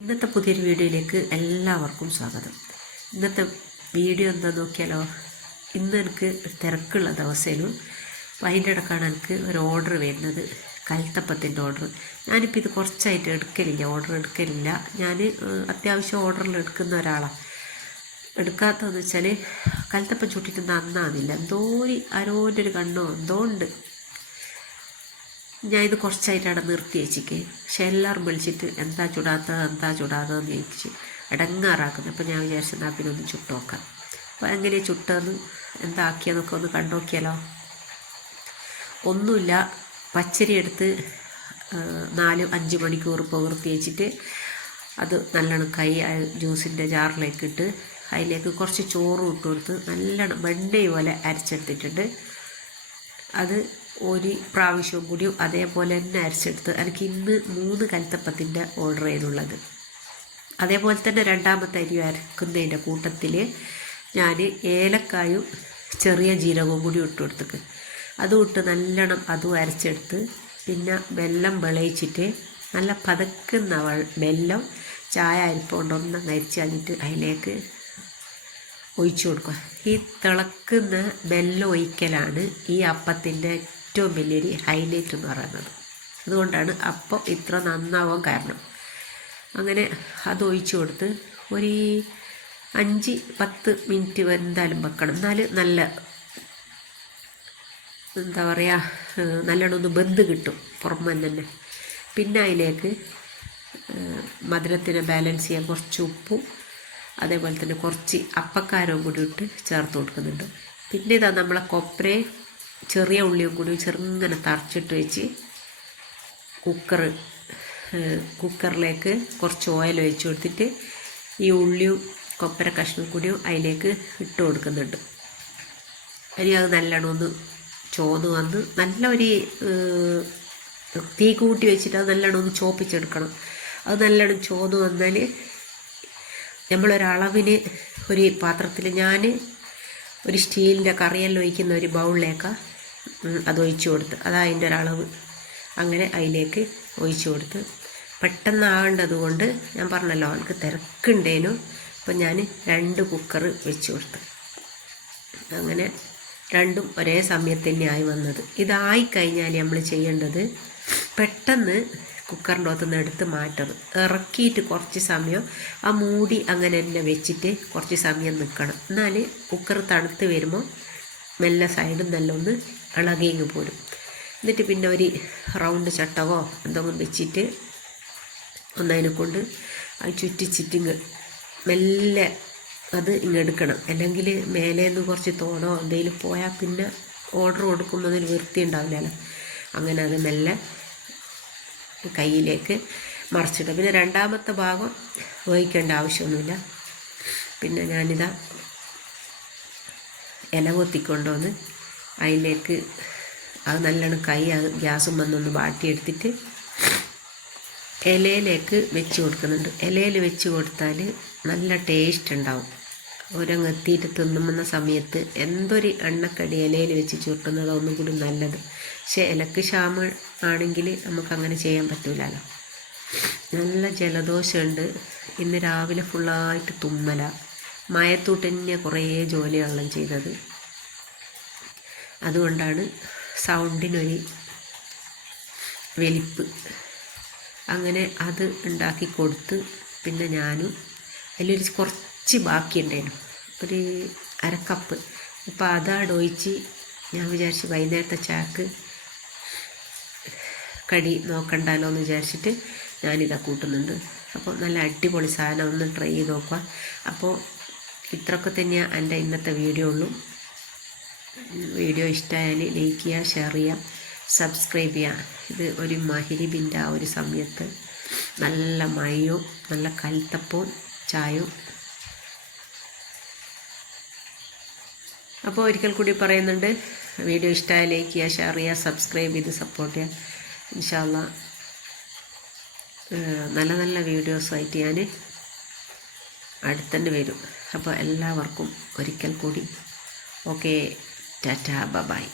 ഇന്നത്തെ പുതിയൊരു വീഡിയോയിലേക്ക് എല്ലാവർക്കും സ്വാഗതം. ഇന്നത്തെ വീഡിയോ എന്താ നോക്കിയാലോ, ഇന്ന് എനിക്ക് തിരക്കുള്ള ദിവസേനും അപ്പോൾ അതിൻ്റെ ഇടക്കാണ് എനിക്ക് ഒരു ഓർഡർ വരുന്നത്, കൽത്തപ്പത്തിൻ്റെ ഓർഡർ. ഞാനിപ്പോൾ ഇത് കുറച്ചായിട്ട് ഓർഡർ എടുക്കലില്ല. ഞാൻ അത്യാവശ്യം ഓർഡറിൽ എടുക്കുന്ന ഒരാളാണ്. എടുക്കാത്തതെന്ന് വെച്ചാൽ കൽത്തപ്പം ചുട്ടിട്ട് നന്നാകുന്നില്ല, ആരോൻ്റെ ഒരു കണ്ണോ എന്തോ ഉണ്ട്. ഞാൻ ഇത് കുറച്ചായിട്ട് അവിടെ നിർത്തി വെച്ചിക്ക്. പക്ഷെ എല്ലാവരും വിളിച്ചിട്ട് എന്താ ചുടാത്തതെന്ന് ചോദിച്ച് ഇടങ്ങാറാക്കുന്നത്. അപ്പോൾ ഞാൻ വിചാരിച്ചെന്നാൽ പിന്നെ ഒന്ന് ചുട്ട് നോക്കാം. അപ്പോൾ എങ്ങനെ ചുട്ടതെന്ന് എന്താക്കിയതൊക്കെ ഒന്ന് കണ്ടു നോക്കിയാലോ. ഒന്നുമില്ല, പച്ചരി എടുത്ത് 4-5 മണിക്കൂർ പുകർത്തി വെച്ചിട്ട് അത് നല്ലോണം ജ്യൂസിൻ്റെ ജാറിലേക്ക് ഇട്ട് അതിലേക്ക് കുറച്ച് ചോറും ഇട്ട് കൊടുത്ത് നല്ലോണം വെണ്ണ പോലെ അരച്ചെടുത്തിട്ടുണ്ട്. അത് ഒരു പ്രാവശ്യവും കൂടിയും അതേപോലെ തന്നെ അരച്ചെടുത്ത് എനിക്ക് ഇന്ന് 3 കൽത്തപ്പത്തിൻ്റെ ഓർഡർ ചെയ്യാനുള്ളത്. അതേപോലെ തന്നെ രണ്ടാമത്തെ അരി അരക്കുന്നതിൻ്റെ കൂട്ടത്തിൽ ഞാൻ ഏലക്കായും ചെറിയ ജീരകവും കൂടി ഇട്ട് കൊടുത്തേക്ക്. അതും ഇട്ട് നല്ലോണം അതും അരച്ചെടുത്ത് പിന്നെ വെള്ളം വിളയിച്ചിട്ട് നല്ല പതക്കുന്ന വെള്ളം ചായ അരിപ്പുകൊണ്ടൊന്ന് അരിച്ച് കഴിഞ്ഞിട്ട് അതിലേക്ക് ഒഴിച്ചു കൊടുക്കുക. ഈ തിളക്കുന്ന വെള്ളം ഒഴിക്കലാണ് ഈ അപ്പത്തിൻ്റെ ഏറ്റവും വലിയൊരു ഹൈലൈറ്റ് എന്ന് പറയുന്നത്. അതുകൊണ്ടാണ് അപ്പം ഇത്ര നന്നാവാൻ കാരണം. അങ്ങനെ അത് ഒഴിച്ചു കൊടുത്ത് ഒരു 5-10 മിനിറ്റ് എന്തായാലും വെക്കണം. എന്നാൽ നല്ല എന്താ പറയുക, നല്ലോണം ഒന്ന് ബന്ധ് കിട്ടും പുറമെ തന്നെ. പിന്നെ അതിലേക്ക് മധുരത്തിനെ ബാലൻസ് ചെയ്യാൻ കുറച്ച് ഉപ്പും അതേപോലെ തന്നെ കുറച്ച് അപ്പക്കാരവും കൂടി ഇട്ട് ചേർത്ത് കൊടുക്കുന്നുണ്ട്. പിന്നെ ഇതാ നമ്മളെ കൊപ്രയും ചെറിയ ഉള്ളിയും കൂടി ചെറുങ്ങനെ തറച്ചിട്ട് വെച്ച് കുക്കറിലേക്ക് കുറച്ച് ഓയിൽ ഒഴിച്ച് കൊടുത്തിട്ട് ഈ ഉള്ളിയും കൊപ്ര കഷ്ണം കൂടിയും അതിലേക്ക് ഇട്ട് കൊടുക്കുന്നുണ്ട്. ഇനി അത് നല്ലോണം ഒന്ന് ചോന്ന് വന്ന് നല്ല ഒരു തീ കൂട്ടി വെച്ചിട്ട് അത് നല്ലോണം ഒന്ന് ചോപ്പിച്ചെടുക്കണം. അത് നല്ലോണം ചോന്ന് വന്നാൽ നമ്മളൊരളവിന് ഒരു പാത്രത്തിൽ ഞാൻ ഒരു സ്റ്റീലിൻ്റെ കറിയെല്ലാം ഒഴിക്കുന്ന ഒരു ബൗളിലേക്ക് അത് ഒഴിച്ചു കൊടുത്ത്, അതാ അതിൻ്റെ ഒരളവ്. അങ്ങനെ അതിലേക്ക് ഒഴിച്ചു കൊടുത്ത് പെട്ടെന്നാകേണ്ടത് കൊണ്ട് ഞാൻ പറഞ്ഞല്ലോ എനിക്ക് തിരക്കുണ്ടേനു. അപ്പം ഞാൻ 2 കുക്കർ വെച്ച് കൊടുത്ത്. അങ്ങനെ രണ്ടും ഒരേ സമയത്ത് തന്നെ ആയി വന്നത്. ഇതായിക്കഴിഞ്ഞാൽ നമ്മൾ ചെയ്യേണ്ടത് പെട്ടെന്ന് കുക്കറിൻ്റെ അകത്തുനിന്ന് എടുത്ത് മാറ്റണം. ഇറക്കിയിട്ട് കുറച്ച് സമയം ആ മൂടി അങ്ങനെ തന്നെ വെച്ചിട്ട് കുറച്ച് സമയം നിൽക്കണം. എന്നാൽ കുക്കർ തണുത്ത് വരുമ്പോൾ മെല്ലെ സൈഡിൽ നല്ല ഒന്ന് ഇളകിങ്ങ് പോരും. എന്നിട്ട് പിന്നെ ഒരു റൗണ്ട് ചട്ടകോ എന്തെങ്കിലും വെച്ചിട്ട് ഒന്നതിനെ കൊണ്ട് അത് ചുറ്റിച്ചിട്ടിങ്ങ് മെല്ലെ അത് ഇങ്ങെടുക്കണം. അല്ലെങ്കിൽ മേലേന്ന് കുറച്ച് തോടോ എന്തെങ്കിലും പോയാൽ പിന്നെ ഓർഡർ കൊടുക്കുമ്പോൾ അതിന് വൃത്തി ഉണ്ടാവില്ലല്ലോ. അങ്ങനെ അത് മെല്ലെ കയ്യിലേക്ക് മറിച്ചിടുക. പിന്നെ രണ്ടാമത്തെ ഭാഗം വേവിക്കേണ്ട ആവശ്യമൊന്നുമില്ല. പിന്നെ ഞാനിതാ ഇല കൊത്തിക്കൊണ്ടുവന്ന് അതിലേക്ക് അത് നല്ലോണം ഗ്യാസും വന്നൊന്ന് വാട്ടിയെടുത്തിട്ട് ഇലയിലേക്ക് വെച്ച് കൊടുക്കുന്നുണ്ട്. ഇലയിൽ വെച്ച് കൊടുത്താൽ നല്ല ടേസ്റ്റ് ഉണ്ടാവും. ഓരോങ്ങെത്തിയിട്ട് തിന്നുന്ന സമയത്ത് എന്തൊരു എണ്ണക്കടി ഇലയിൽ വെച്ച് ചുട്ടുന്നത് ഒന്നും കൂടി നല്ലത്. പക്ഷെ ഇലക്ക് ക്ഷാമം ആണെങ്കിൽ നമുക്കങ്ങനെ ചെയ്യാൻ പറ്റില്ലല്ലോ. നല്ല ജലദോഷമുണ്ട്. ഇന്ന് രാവിലെ ഫുള്ളായിട്ട് തുമ്മല. മയത്തൂട്ട് തന്നെ കുറേ ജോലികളെല്ലാം ചെയ്തത്. അതുകൊണ്ടാണ് സൗണ്ടിനൊരു വലിപ്പ്. അങ്ങനെ അത് ഉണ്ടാക്കി കൊടുത്ത് പിന്നെ ഞാനും അതിലൊരു കുറച്ച് ബാക്കിയുണ്ടായിരുന്നു, ഒരു 1/2 കപ്പ്. അപ്പോൾ അതാട് ഒഴിച്ച് ഞാൻ വിചാരിച്ച് വൈകുന്നേരത്തെ ചാക്ക് കടി നോക്കണ്ടല്ലോ എന്ന് വിചാരിച്ചിട്ട് ഞാനിതാ കൂട്ടുന്നുണ്ട്. അപ്പോൾ നല്ല അടിപൊളി സാധനം, ഒന്ന് ട്രൈ ചെയ്ത് നോക്കുക. അപ്പോൾ ഇത്രയൊക്കെ തന്നെയാണ് എൻ്റെ ഇന്നത്തെ വീഡിയോ ഉള്ളൂ. വീഡിയോ ഇഷ്ടമായാൽ ലൈക്ക് ചെയ്യുക, ഷെയർ ചെയ്യുക, സബ്സ്ക്രൈബ് ചെയ്യുക. ഇത് ഒരു മഗ്‌രിബിൻ്റെ ആ ഒരു സമയത്ത് നല്ല മഴയും നല്ല കൽത്തപ്പവും ചായയും. അപ്പോൾ ഒരിക്കൽ കൂടി പറയുന്നുണ്ട്, വീഡിയോ ഇഷ്ടമായ ലൈക്ക് ചെയ്യുക, ഷെയർ ചെയ്യുക, സബ്സ്ക്രൈബ് ചെയ്ത് സപ്പോർട്ട് ചെയ്യുക. ഇൻഷാ അല്ലാഹ് നല്ല നല്ല വീഡിയോസായിട്ട് ഞാൻ അടുത്തന്നെ വരും. അപ്പോൾ എല്ലാവർക്കും ഒരിക്കൽ കൂടി ഓക്കെ, ടാറ്റാ, ബൈ.